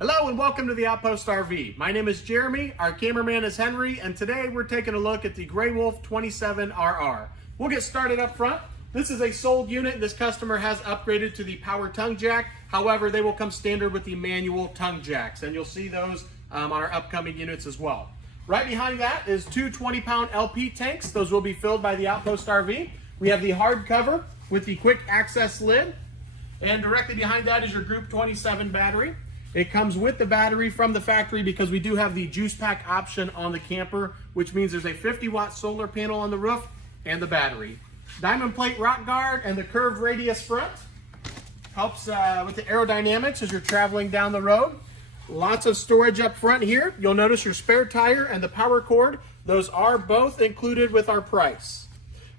Hello and welcome to the Outpost RV. My name is Jeremy, our cameraman is Henry, and today we're taking a look at the Grey Wolf 27RR. We'll get started up front. This is a sold unit. This customer has upgraded to the power tongue jack. However, they will come standard with the manual tongue jacks, and you'll see those on our upcoming units as well. Right behind that is two 20-pound LP tanks. Those will be filled by the Outpost RV. We have the hard cover with the quick access lid, and directly behind that is your Group 27 battery. It comes with the battery from the factory because we do have the juice pack option on the camper, which means there's a 50-watt solar panel on the roof and the battery. Diamond plate rock guard and the curved radius front helps with the aerodynamics as you're traveling down the road. Lots of storage up front here. You'll notice your spare tire and the power cord. Those are both included with our price.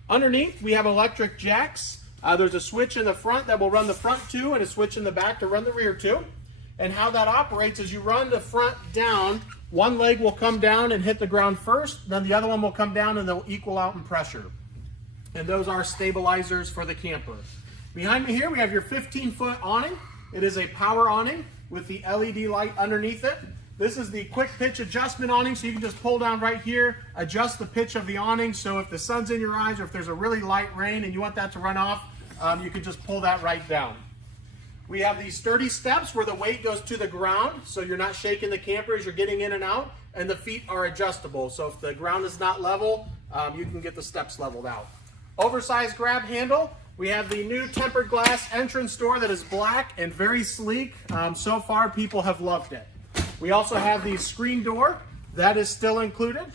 Underneath, we have electric jacks. There's a switch in the front that will run the front two and a switch in the back to run the rear two. And how that operates is you run the front down, one leg will come down and hit the ground first, then the other one will come down and they'll equal out in pressure. And those are stabilizers for the camper. Behind me here we have your 15-foot awning. It is a power awning with the LED light underneath it. This is the quick pitch adjustment awning, so you can just pull down right here, adjust the pitch of the awning, so if the sun's in your eyes or if there's a really light rain and you want that to run off, you can just pull that right down. We have these sturdy steps where the weight goes to the ground, so you're not shaking the camper as you're getting in and out, and the feet are adjustable, so if the ground is not level, you can get the steps leveled out. Oversized grab handle. We have the new tempered glass entrance door that is black and very sleek. So far, people have loved it. We also have the screen door. That is still included.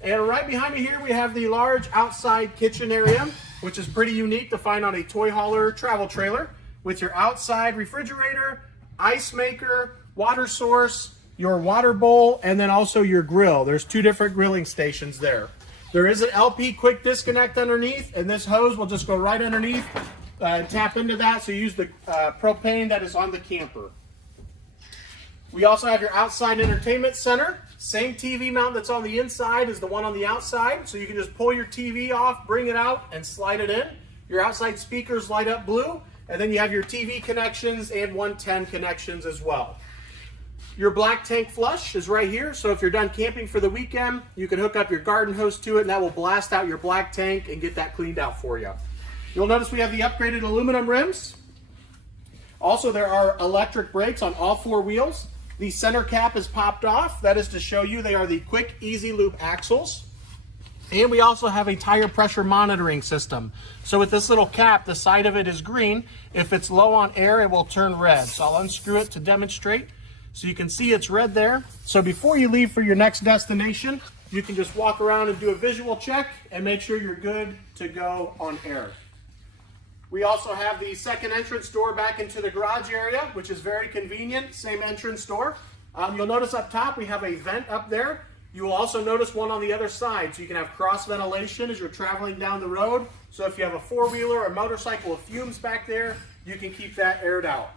And right behind me here, we have the large outside kitchen area, which is pretty unique to find on a toy hauler travel trailer, with your outside refrigerator, ice maker, water source, your water bowl, and then also your grill. There's two different grilling stations there. There is an LP quick disconnect underneath, and this hose will just go right underneath, tap into that, so you use the propane that is on the camper. We also have your outside entertainment center. Same TV mount that's on the inside is the one on the outside, so you can just pull your TV off, bring it out, and slide it in. Your outside speakers light up blue, and then you have your TV connections and 110 connections as well. Your black tank flush is right here, so if you're done camping for the weekend, you can hook up your garden hose to it, and that will blast out your black tank and get that cleaned out for you. You'll notice we have the upgraded aluminum rims. Also, there are electric brakes on all four wheels. The center cap is popped off. That is to show you they are the quick, easy loop axles. And we also have a tire pressure monitoring system. So with this little cap, the side of it is green. If it's low on air, it will turn red. So I'll unscrew it to demonstrate. So you can see it's red there. So before you leave for your next destination, you can just walk around and do a visual check and make sure you're good to go on air. We also have the second entrance door back into the garage area, which is very convenient. Same entrance door. You'll notice up top we have a vent up there. You will also notice one on the other side, so you can have cross ventilation as you're traveling down the road. So if you have a four-wheeler or motorcycle with fumes back there, you can keep that aired out.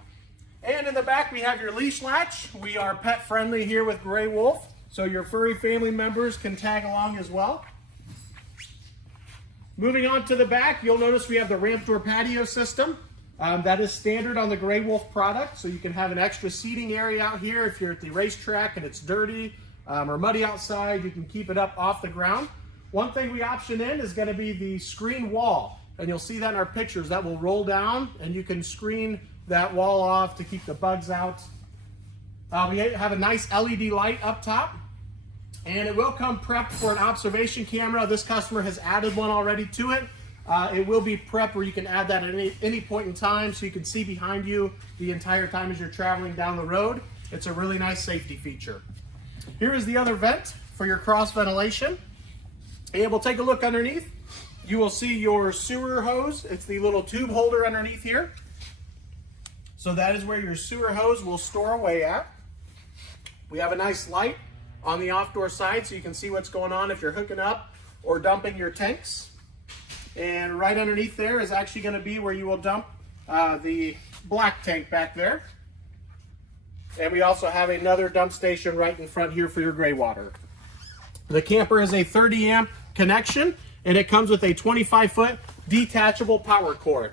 And in the back, we have your leash latch. We are pet friendly here with Grey Wolf, so your furry family members can tag along as well. Moving on to the back, you'll notice we have the ramp door patio system. That is standard on the Grey Wolf product, so you can have an extra seating area out here if you're at the racetrack and it's dirty or muddy outside. You can keep it up off the ground. One thing we option in is going to be the screen wall, and you'll see that in our pictures. That will roll down, and you can screen that wall off to keep the bugs out. We have a nice LED light up top, and it will come prepped for an observation camera. This customer has added one already to it. It will be prepped where you can add that at any point in time, so you can see behind you the entire time as you're traveling down the road. It's a really nice safety feature. Here is the other vent for your cross ventilation. And we'll take a look underneath. You will see your sewer hose. It's the little tube holder underneath here. So that is where your sewer hose will store away at. We have a nice light on the off-door side so you can see what's going on if you're hooking up or dumping your tanks. And right underneath there is actually going to be where you will dump the black tank back there. And we also have another dump station right in front here for your gray water. The camper is a 30 amp connection, and it comes with a 25-foot detachable power cord.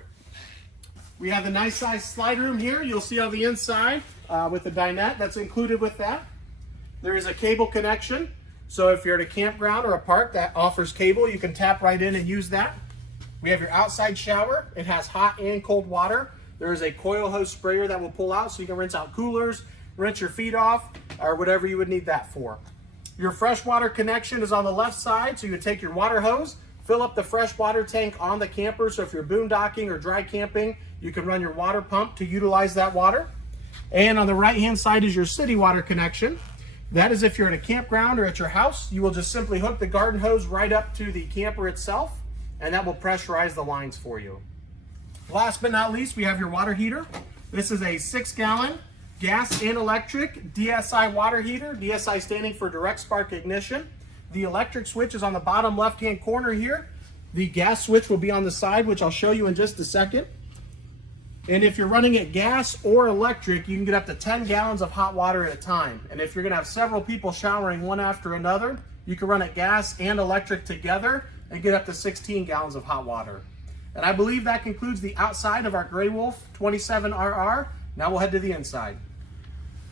We have the nice size slide room here. You'll see on the inside with the dinette that's included with that. There is a cable connection. So if you're at a campground or a park that offers cable, you can tap right in and use that. We have your outside shower. It has hot and cold water. There is a coil hose sprayer that will pull out so you can rinse out coolers, rinse your feet off, or whatever you would need that for. Your freshwater connection is on the left side, so you can take your water hose, fill up the freshwater tank on the camper, so if you're boondocking or dry camping, you can run your water pump to utilize that water. And on the right-hand side is your city water connection. That is if you're at a campground or at your house, you will just simply hook the garden hose right up to the camper itself, and that will pressurize the lines for you. Last but not least, we have your water heater. This is a 6-gallon gas and electric DSI water heater. DSI standing for direct spark ignition. The electric switch is on the bottom left-hand corner here. The gas switch will be on the side, which I'll show you in just a second. And if you're running it gas or electric, you can get up to 10 gallons of hot water at a time. And if you're gonna have several people showering one after another, you can run it gas and electric together and get up to 16 gallons of hot water. And I believe that concludes the outside of our Grey Wolf 27RR. Now we'll head to the inside.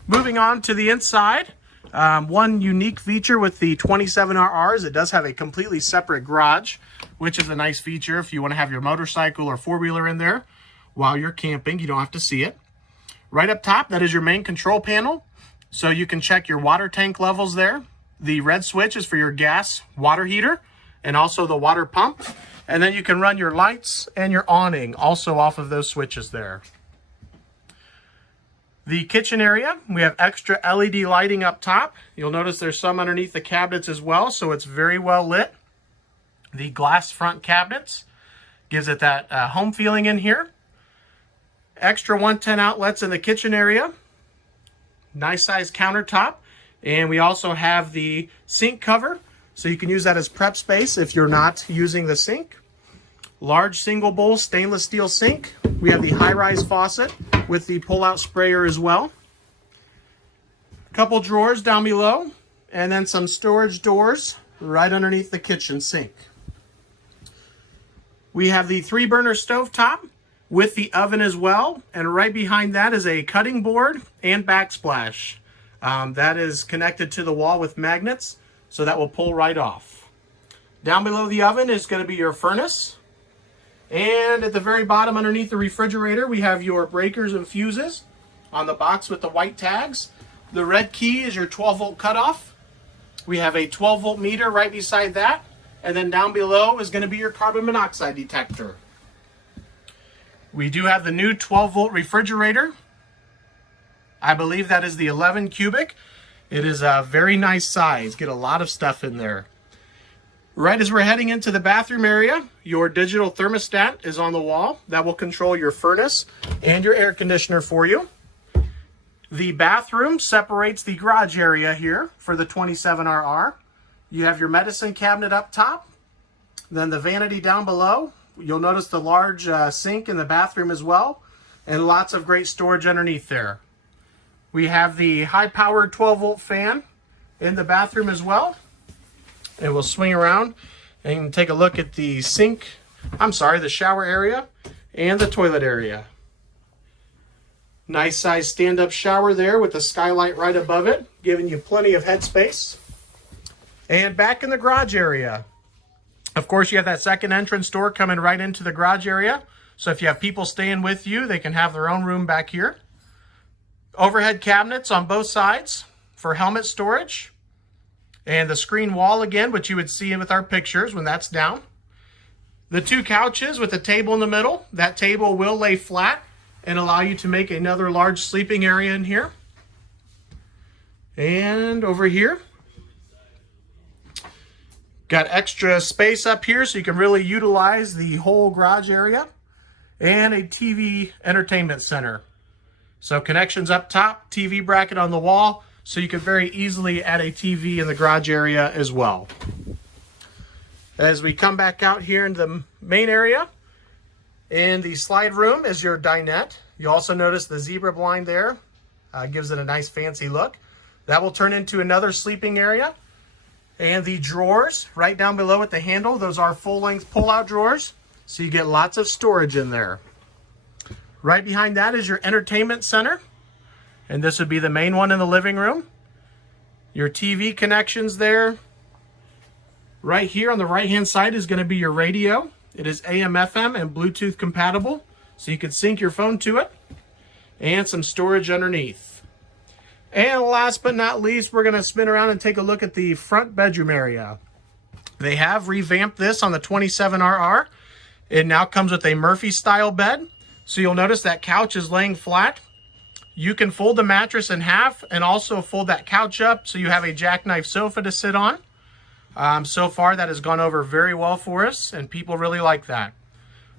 Moving on to the inside, one unique feature with the 27RR is it does have a completely separate garage, which is a nice feature if you want to have your motorcycle or four-wheeler in there while you're camping. You don't have to see it. Right up top, that is your main control panel. So you can check your water tank levels there. The red switch is for your gas water heater and also the water pump. And then you can run your lights and your awning also off of those switches there. The kitchen area, we have extra LED lighting up top. You'll notice there's some underneath the cabinets as well, so it's very well lit. The glass front cabinets gives it that home feeling in here. Extra 110 outlets in the kitchen area. Nice size countertop. And we also have the sink cover, so you can use that as prep space if you're not using the sink. Large single bowl stainless steel sink. We have the high-rise faucet with the pull-out sprayer as well. A couple drawers down below, and then some storage doors right underneath the kitchen sink. We have the 3-burner stovetop with the oven as well, and right behind that is a cutting board and backsplash. That is connected to the wall with magnets, so that will pull right off. Down below the oven is going to be your furnace. And at the very bottom underneath the refrigerator, we have your breakers and fuses on the box with the white tags. The red key is your 12-volt cutoff. We have a 12-volt meter right beside that. And then down below is going to be your carbon monoxide detector. We do have the new 12-volt refrigerator. I believe that is the 11 cubic. It is a very nice size. Get a lot of stuff in there. Right as we're heading into the bathroom area, your digital thermostat is on the wall. That will control your furnace and your air conditioner for you. The bathroom separates the garage area here for the 27RR. You have your medicine cabinet up top, then the vanity down below. You'll notice the large sink in the bathroom as well, and lots of great storage underneath there. We have the high-powered 12-volt fan in the bathroom as well. And we'll swing around and take a look at the the shower area and the toilet area. Nice size stand-up shower there with the skylight right above it, giving you plenty of headspace. And back in the garage area, of course, you have that second entrance door coming right into the garage area. So if you have people staying with you, they can have their own room back here. Overhead cabinets on both sides for helmet storage. And the screen wall again, which you would see with our pictures when that's down. The 2 couches with a table in the middle. That table will lay flat and allow you to make another large sleeping area in here. And over here, got extra space up here so you can really utilize the whole garage area. And a TV entertainment center. So connections up top, TV bracket on the wall. So you can very easily add a TV in the garage area as well. As we come back out here in the main area, in the slide room is your dinette. You also notice the zebra blind there. Gives it a nice fancy look. That will turn into another sleeping area. And the drawers right down below at the handle, those are full-length pull-out drawers. So you get lots of storage in there. Right behind that is your entertainment center. And this would be the main one in the living room. Your TV connections there. Right here on the right-hand side is going to be your radio. It is AM, FM, and Bluetooth compatible, so you can sync your phone to it. And some storage underneath. And last but not least, we're going to spin around and take a look at the front bedroom area. They have revamped this on the 27RR. It now comes with a Murphy-style bed. So you'll notice that couch is laying flat. You can fold the mattress in half and also fold that couch up so you have a jackknife sofa to sit on. So far, that has gone over very well for us, and people really like that.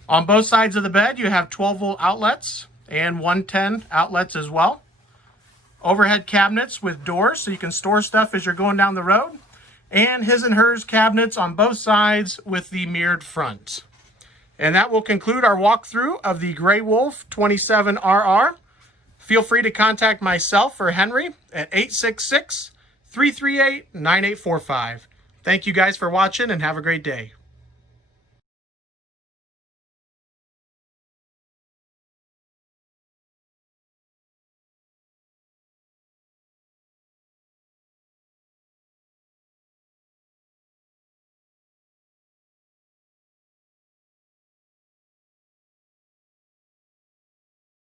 On both sides of the bed, you have 12-volt outlets and 110 outlets as well. Overhead cabinets with doors so you can store stuff as you're going down the road. And his and hers cabinets on both sides with the mirrored front. And that will conclude our walkthrough of the Grey Wolf 27RR. Feel free to contact myself or Henry at 866-338-9845. Thank you guys for watching and have a great day.